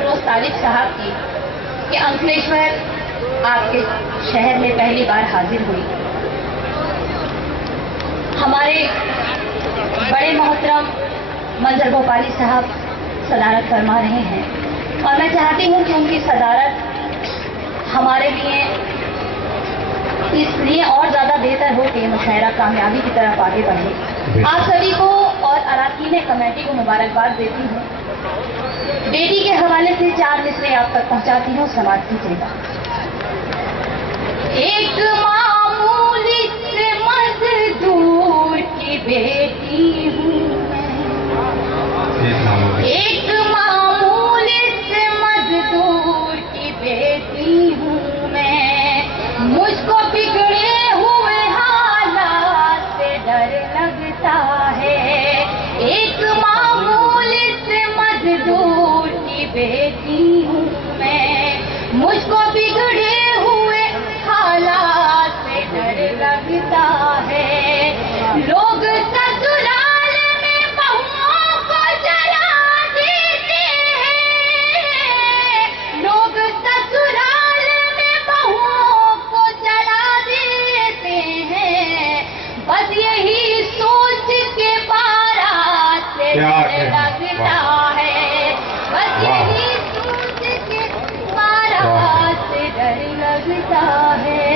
फिरोज तालिब साहब की कि अंकलेश्वर आपके शहर में पहली बार हाजिर हुई। हमारे बड़े मोहतरम मंजर भोपाली साहब सदारत फरमा रहे हैं और मैं चाहती हूँ कि उनकी सदारत हमारे लिए इसलिए और ज़्यादा बेहतर हो कि मुशायरा कामयाबी की तरफ आगे बढ़े। आप सभी को और अरकान कमेटी को मुबारकबाद देती हूँ। बेटी के हवाले से 4 मिसरे आप तक पहुँचाती हूँ, समाज कीजिएगा। एक मामूली से मजदूर की बेटी हूँ मैं, एक मामूली से मजदूर की बेटी हूँ मैं, मुझको बिगड़े हुए हालात से डर लगता है। एक मामूली से मजदूर की बेटी हूँ मैं, मुझको बिगड़े हुए हालात से डर लगता है। लोग ससुराल में बहुओं को जला देते हैं, लोग ससुराल में बहुओं को जला देते हैं, बस यही सोच के बारात से डर लगता है, बस यही सोच के बारात से डर लगता है,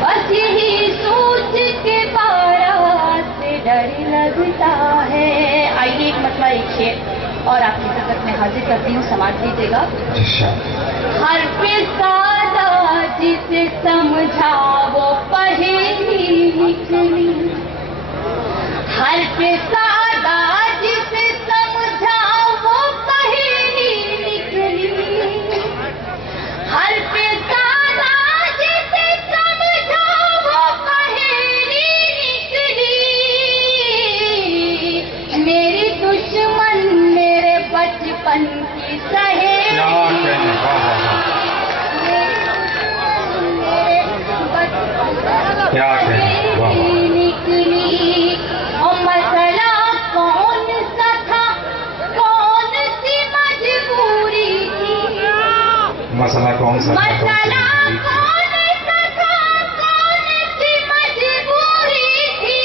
बस यही सोच के बारात से डर लगता है। आइए एक मतला एक शेर और आपकी खिदमत में हाजिर करती हूँ, समाज लीजिएगा। हर पे सादा जिसे समझा वो पहेली निकली, हर पे सादा जिसे समझा वो पहेली निकली, हर पे सादा जिसे समझा वो पहेली निकली। मेरी दुश्मन मेरे बचपन की सहेली, निकली। और मसला कौन सा था, कौन सी मजबूरी थी, मसला कौन सा था, मसला कौन सा था, कौन सी मजबूरी थी।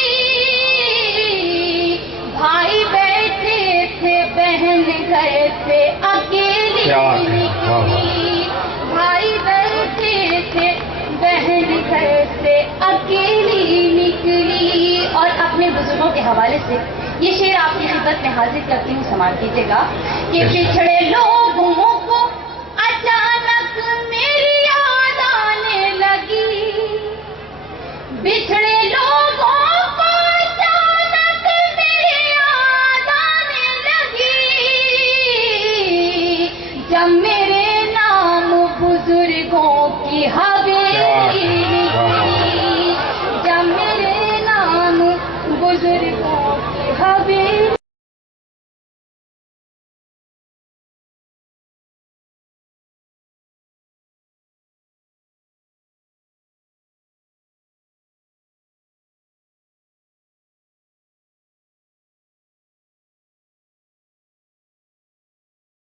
भाई बैठे थे, बहन गए थे, अकेली निकली। भाई बैठे थे, बहन गए थे, अकेली निकली। और अपने बुजुर्गों के हवाले से ये शेर आपकी खिदमत में हाजिर करती हूँ, समाज कीजिएगा कि पिछड़े लोगों को अचानक मेरी याद आने लगी, बिछड़े लोगों को अचानक मेरी याद आने लगी। जब मेरे नाम बुजुर्गों की हवेली